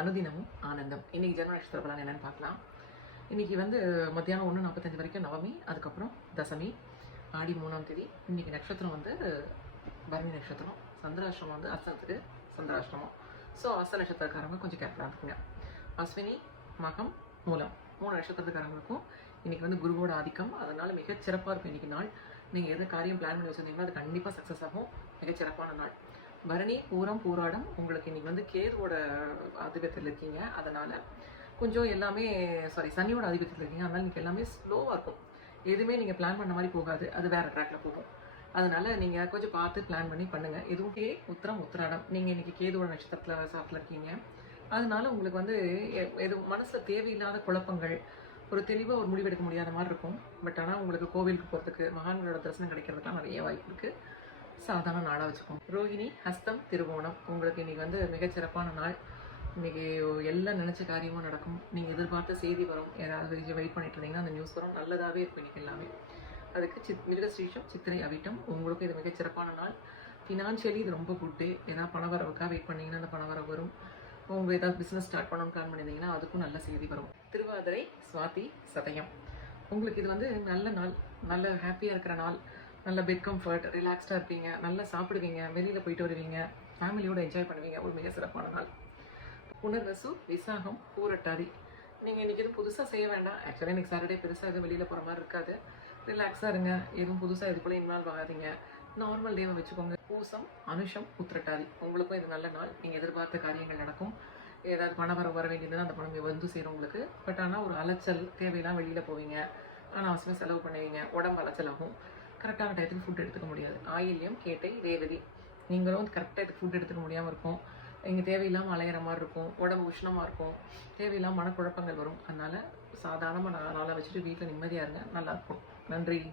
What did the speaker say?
அனுதினமும் ஆனந்தம். இன்னைக்கு ஜென்ம நட்சத்திர பலன் என்னன்னு பார்க்கலாம். இன்னைக்கு வந்து மத்தியானம் ஒன்று நாற்பத்தஞ்சு வரைக்கும் நவமி அதுக்கப்புறம் தசமி ஆடி மூணாம் தேதி. இன்னைக்கு நட்சத்திரம் வந்து பரணி நட்சத்திரம். சந்திராஷ்டிரமம் வந்து அஸ்தத்துக்கு சந்திராஷ்டிரமம் ஸோ அஸ்த நட்சத்திரக்காரங்க கொஞ்சம் கேர்ஃபுல்லாக இருக்குங்க அஸ்வினி மகம் மூலம். மூணு நட்சத்திரக்காரங்களுக்கும் இன்னைக்கு வந்து குருவோட ஆதிக்கம். அதனால மிக சிறப்பாக இருக்கும் இன்னைக்கு நாள். நீங்கள் எது காரியம் பிளான் பண்ணி வச்சுருந்தீங்கன்னா அது கண்டிப்பாக சக்ஸஸ் ஆகும். மிக சிறப்பான நாள். பரணி பூரம் பூராடம். உங்களுக்கு இன்னைக்கு வந்து கேதுவோட ஆதிபத்தில் இருக்கீங்க. அதனால கொஞ்சம் எல்லாமே சாரி சனியோட ஆதிபத்தில் இருக்கீங்க. அதனால இன்னைக்கு எல்லாமே ஸ்லோவாக இருக்கும். எதுவுமே நீங்கள் பிளான் பண்ண மாதிரி போகாது. அது வேறு ட்ராக்ல போகும். அதனால நீங்கள் கொஞ்சம் பார்த்து பிளான் பண்ணி பண்ணுங்கள் எதுவும் கே உத்திரம் உத்திராடம். நீங்கள் இன்னைக்கு கேதுவோட நட்சத்திரத்தில் சாப்பிட்ல இருக்கீங்க. அதனால உங்களுக்கு வந்து எ- எது மனசில் தேவையில்லாத குழப்பங்கள் ஒரு தெளிவாக ஒரு முடிவெடுக்க முடியாத மாதிரி இருக்கும். பட் ஆனால் உங்களுக்கு கோவிலுக்கு போகிறதுக்கு மகான்களோட தரிசனம் கிடைக்கிறதுக்குலாம் நிறைய வாய்ப்பு இருக்குது சாதாரண நாளாக வச்சுக்கோங்க. ரோகிணி ஹஸ்தம் திருவோணம். உங்களுக்கு இன்னைக்கு வந்து மிகச்சிறப்பான நாள். இன்னைக்கு எல்லாம் நினச்ச காரியமும் நடக்கும். நீங்கள் எதிர்பார்த்த செய்தி வரும். யாராவது வெயிட் பண்ணிட்டு இருந்தீங்கன்னா அந்த நியூஸ் வரும். நல்லதாகவே இருக்கும் இன்னைக்கு எல்லாமே. அதுக்கு சித் மிருகஸ்ரீஷம் சித்திரை அவிட்டம். உங்களுக்கும் இது மிகச்சிறப்பான நாள். ஃபினான்ஷியலி இது ரொம்ப குட்டு ஏன்னா பணவரவுக்காக வெயிட் பண்ணிங்கன்னா அந்த பணவரவு வரும். உங்கள் ஏதாவது பிஸ்னஸ் ஸ்டார்ட் பண்ணணும்னு பிளான் பண்ணியிருந்தீங்கன்னா அதுக்கும் நல்ல செய்தி வரும். திருவாதிரை சுவாதி சதயம். உங்களுக்கு இது வந்து நல்ல நாள். நல்ல ஹாப்பியாக இருக்கிற நாள். நல்ல பெட் கம்ஃபர்ட் ரிலாக்ஸ்டாக இருப்பீங்க. நல்லா சாப்பிடுவீங்க. வெளியில் போயிட்டு வருவீங்க. ஃபேமிலியோடு என்ஜாய் பண்ணுவீங்க. ஒரு மிக சிறப்பான நாள். புனர்வசு விசாகம் பூரட்டாதி நீங்கள் இன்றைக்கி எதுவும் புதுசாக செய்ய வேண்டாம். ஆக்சுவலாக இன்றைக்கி சாட்டர்டே பெருசாக எதுவும் வெளியில் போகிற மாதிரி இருக்காது. ரிலாக்ஸாக இருங்க. எதுவும் புதுசாக இதுக்குள்ளே இன்வால்வ் ஆகாதீங்க. நார்மல் டேவை வச்சுக்கோங்க. பூசம் அனுஷம் உத்திரட்டாதி. உங்களுக்கும் இது நல்ல நாள். நீங்கள் எதிர்பார்த்த காரியங்கள் நடக்கும். ஏதாவது பணம் வர வர வேண்டியதுன்னா அந்த பணம் வந்து சேரும் உங்களுக்கு. பட் ஆனால் ஒரு அலைச்சல் தேவையெல்லாம் வெளியில் போவீங்க. ஆனால் அவசியம் செலவு பண்ணுவீங்க. உடம்பு அலைச்சல் ஆகும் கரெக்டான டயத்துக்கு ஃபுட் எடுத்துக்க முடியாது. ஆயில்யம் கேட்டை ரேவதி. நீங்களும் வந்து கரெக்டாக இதுக்கு ஃபுட் எடுத்துக்க முடியாமல் இருக்கும். இங்கே தேவையில்லாமல் அலையிற மாதிரி இருக்கும். உடம்பு உஷ்ணமாக இருக்கும். தேவையில்லாமல் மனக்குழப்பங்கள் வரும். அதனால சாதாரணமாக நாளாக வச்சுட்டு வீட்டில் நிம்மதியாக இருங்க. நல்லாயிருக்கும் நன்றி.